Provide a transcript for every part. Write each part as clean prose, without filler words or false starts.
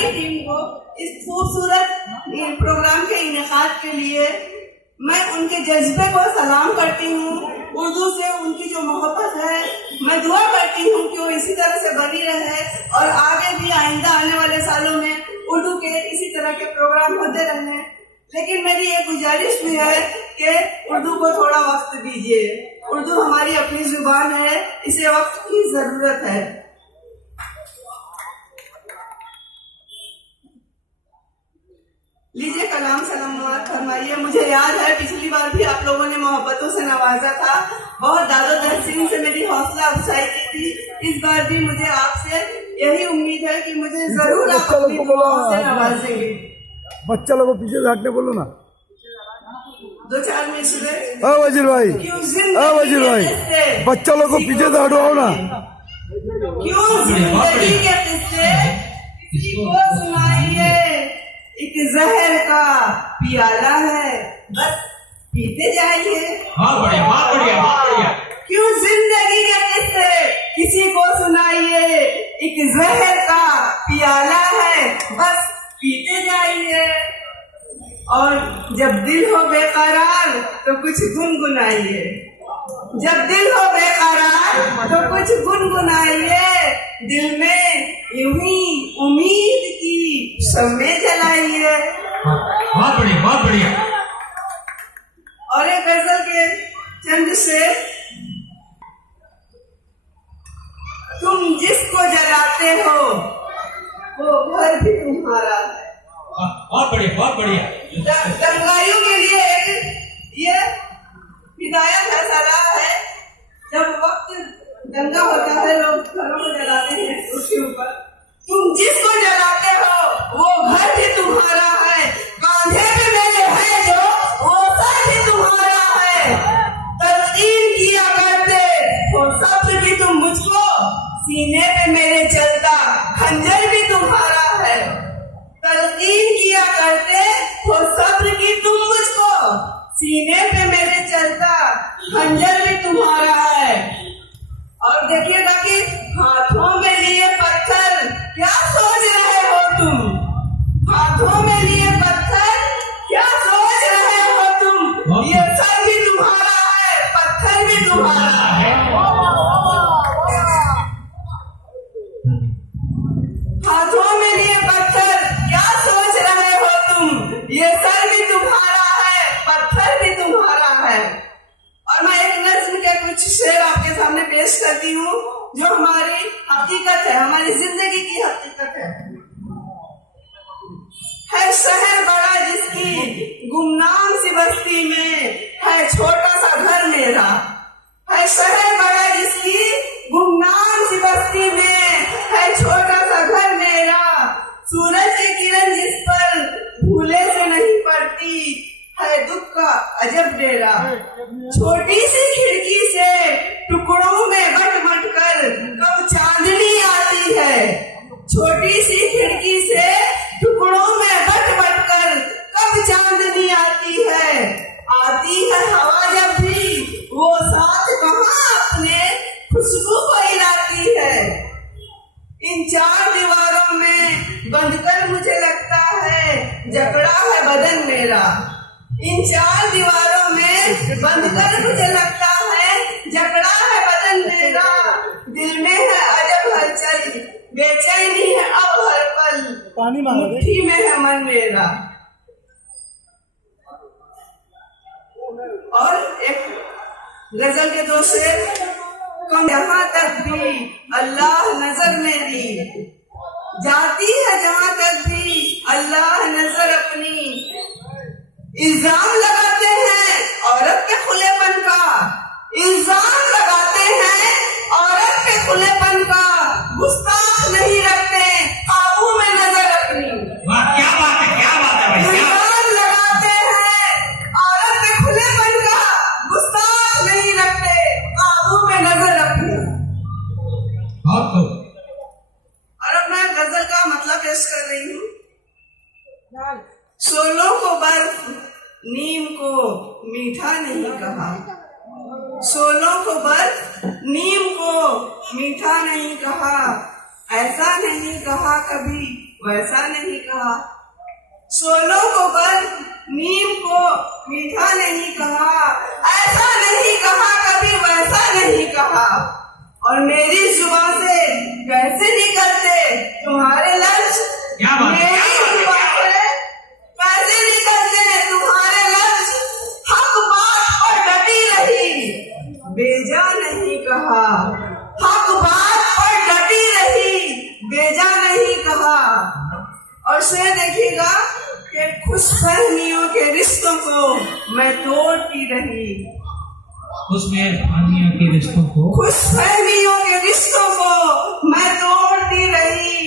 सारी टीम को इस खूबसूरत प्रोग्राम के इनेकाद के लिए मैं उनके जज्बे को सलाम करती हूँ। उर्दू से उनकी जो मोहब्बत है, मैं दुआ करती हूँ कि वो इसी तरह से बनी रहे और आगे भी आइंदा आने वाले सालों में उर्दू के इसी तरह के प्रोग्राम होते रहे। लेकिन मेरी एक गुजारिश भी है कि उर्दू को थोड़ा वक्त दीजिए। उर्दू हमारी अपनी जुबान है, इसे वक्त की जरूरत है। लीजिए कलाम सलाम फरमाइए। मुझे याद है पिछली बार भी आप लोगों ने मोहब्बतों से नवाजा था, बहुत दादो तहसीन से मेरी हौसला अफजाई की थी। इस बार भी मुझे आपसे यही उम्मीद है कि मुझे जरूर आप अपनी दुआओं से नवाजेंगे। बच्चा लोगों को पीछे से हटने बोलो ना। 2-4 मिसरे वजीर भाई, वजीर भाई, बच्चा लोगों को पीछे से हटवाओ ना। क्यों जिंदगी के किस्से किसी को सुनाइए, एक जहर का पियाला है बस पीते जाइए। बहुत बढ़िया, बहुत बढ़िया, बहुत बढ़िया। क्यों जिंदगी के किस्से किसी को सुनाइए, एक जहर का पियाला है बस पीते जाइए। और जब दिल हो बेकरार तो कुछ गुनगुनाइए, जब दिल हो बेकरार तो कुछ गुनगुनाइए। दिल में यूं ही उम्मीद की शम्में जलाइए। बहुत बढ़िया, बहुत बढ़िया। और एक गजल के चंद शेर। तुम जिसको जलाते हो वो घर भी तुम्हारा है। बहुत बढ़िया, बहुत बढ़िया। दंगाइयों के लिए एक ये हिदायत है, सलाह है। जब वक्त दंगा होता है लोग घरों को जलाते हैं, उसके ऊपर तुम जिसको जलाते हो वो घर भी तुम्हारा है। कांधे पे मेरे है जो वो सर भी तुम्हारा है। तस्कीन किया करते हो सब्र भी तुम मुझको, सीने पे मेरे चलता खंजर भी तुम्हारा है। तस्कीन किया करते हो सब्र की तुम मुझको, सीने पे मेरे चलता खंजर भी तुम्हारा है। और देखिएगा कि हाथों में लिए पत्थर क्या सोच रहे हो तुम, हाथों में लिए पत्थर क्या सोच रहे हो तुम। ये सर भी तुम्हारा है, पत्थर भी तुम्हारा है। हाथों में लिए पत्थर क्या सोच रहे हो तुम, ये सर भी तुम्हारा है, पत्थर भी तुम्हारा है। और मैं एक नज्म के कुछ शेर आपके सामने पेश करती हूँ जो हमारी हकीकत है, हमारी जिंदगी की हकीकत है शहर बड़ा जिसकी गुमनाम सी बस्ती में है छोटा सा घर मेरा। है शहर बड़ा जिसकी गुमनाम सी बस्ती में है छोटा सा घर मेरा। सूरज की किरण जिस पर भूले से नहीं पड़ती है दुख का अजब डेरा। छोटी सी खिड़की से टुकड़ों में बट बट कर कब चांदनी आती है। छोटी सी खिड़की से टुकड़ों में बट बट कर कब चांदनी आती है। आती है हवा जब भी वो साथ कहाँ अपने खुशबू को हिलाती है। इन 4 दीवारों में बंधकर मुझे लगता है जकड़ा है बदन मेरा। इन 4 दीवारों में बंधकर मुझे लगता है जकड़ा है बदन मेरा। दिल में है अजब हलचल, बेचैनी है अब हर पल, मुट्ठी में है मन मेरा। और एक गजल के 2 शेर। कम यहाँ तक भी अल्लाह नजर में दी, जाती है जहाँ तक भी अल्लाह नजर अपनी। इल्जाम लगाते हैं औरत के खुलेपन का, इल्जाम लगाते हैं औरत के खुलेपन का। गुस्ताख नहीं रखते काबू में नजर अपनी। क्या बात है, क्या बात है भाई। इल्जाम लगाते हैं औरत के खुलेपन का, गुस्ताख नहीं रखते काबू में नजर अपनी। और अब मैं गजल का मतलब पेश कर रही हूँ। सोलों को बर्फ नीम को मीठा नहीं कहा, सोलों को बर्फ नीम को मीठा नहीं कहा। ऐसा नहीं कहा कभी वैसा नहीं कहा। सोलों को बल, नीम को मीठा नहीं कहा। ऐसा नहीं कहा कभी, वैसा नहीं कहा। और मेरी जुबान से कैसे निकलते तुम्हारे लफ्ज, क्या बात है, मेरी क्या बात है, जुबान से कैसे निकलते तुम्हारे लफ्ज। हक बात पर डटी रही, बेजा नहीं कहा। हक बात पर डटी रही, बेजा नहीं कहा। और से देखिएगा कि खुशफहमियों के रिश्तों को मैं तोड़ती रही। उसमें फहमियों के रिश्तों को, खुशफहमियों के रिश्तों को मैं तोड़ती रही।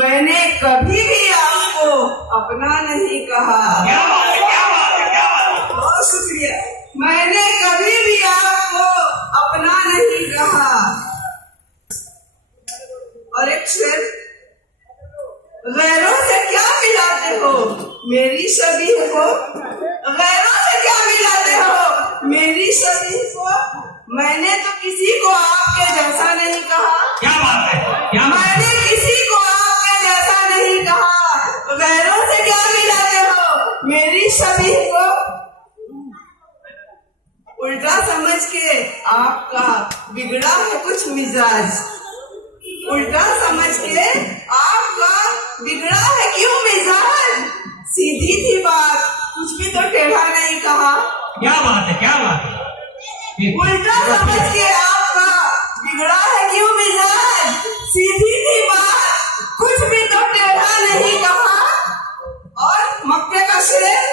मैंने कभी भी आपको अपना नहीं कहा। क्या बात है, क्या बात है, क्या बात है। बहुत शुक्रिया। मैंने कभी भी आपको अपना नहीं कहा। और एक शेर, गैरों से क्या मिलाते हो मेरी शबीह को। गैरों से क्या मिलाते हो मेरी शबीह को। मैंने तो किसी को आपके जैसा नहीं कहा। क्या बात है, क्या बात है। मैंने किसी को आपके जैसा नहीं कहा। गैरों से क्या मिलाते हो मेरी शबीह को। उल्टा समझ के आपका बिगड़ा है कुछ मिजाज। उल्टा समझ के आपका बिगड़ा है क्यों मिजाज। सीधी थी बात, कुछ भी तो टेढ़ा नहीं कहा। क्या बात है, क्या बात है। उल्टा समझ के आपका बिगड़ा है क्यों मिजाज। सीधी थी बात, कुछ भी तो टेढ़ा नहीं कहा। और मक्के का शेर,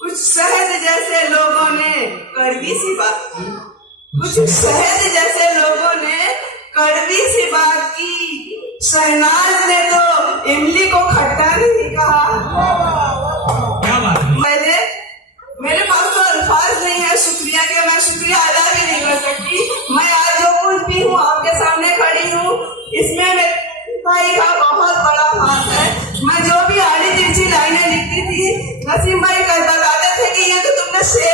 कुछ सहज जैसे लोगों ने कड़वी सी बात की। कुछ सहज जैसे लोगों ने कड़वी सी बात की। शहनाज ने तो इमली को खट्टा नहीं कहा। क्या बात है। मेरे पास तो अल्फाज नहीं है शुक्रिया के, मैं शुक्रिया अदा भी नहीं कर सकती। मैं आज जो कुछ भी हूँ आपके सामने खड़ी हूँ, इसमें मेरे भाई का बहुत बड़ा हाथ है। मैं जो भी आड़ी तिरछी लाइनें लिखती थी, नसीम भाई कल बताते थे कि ये तो तुमने शेर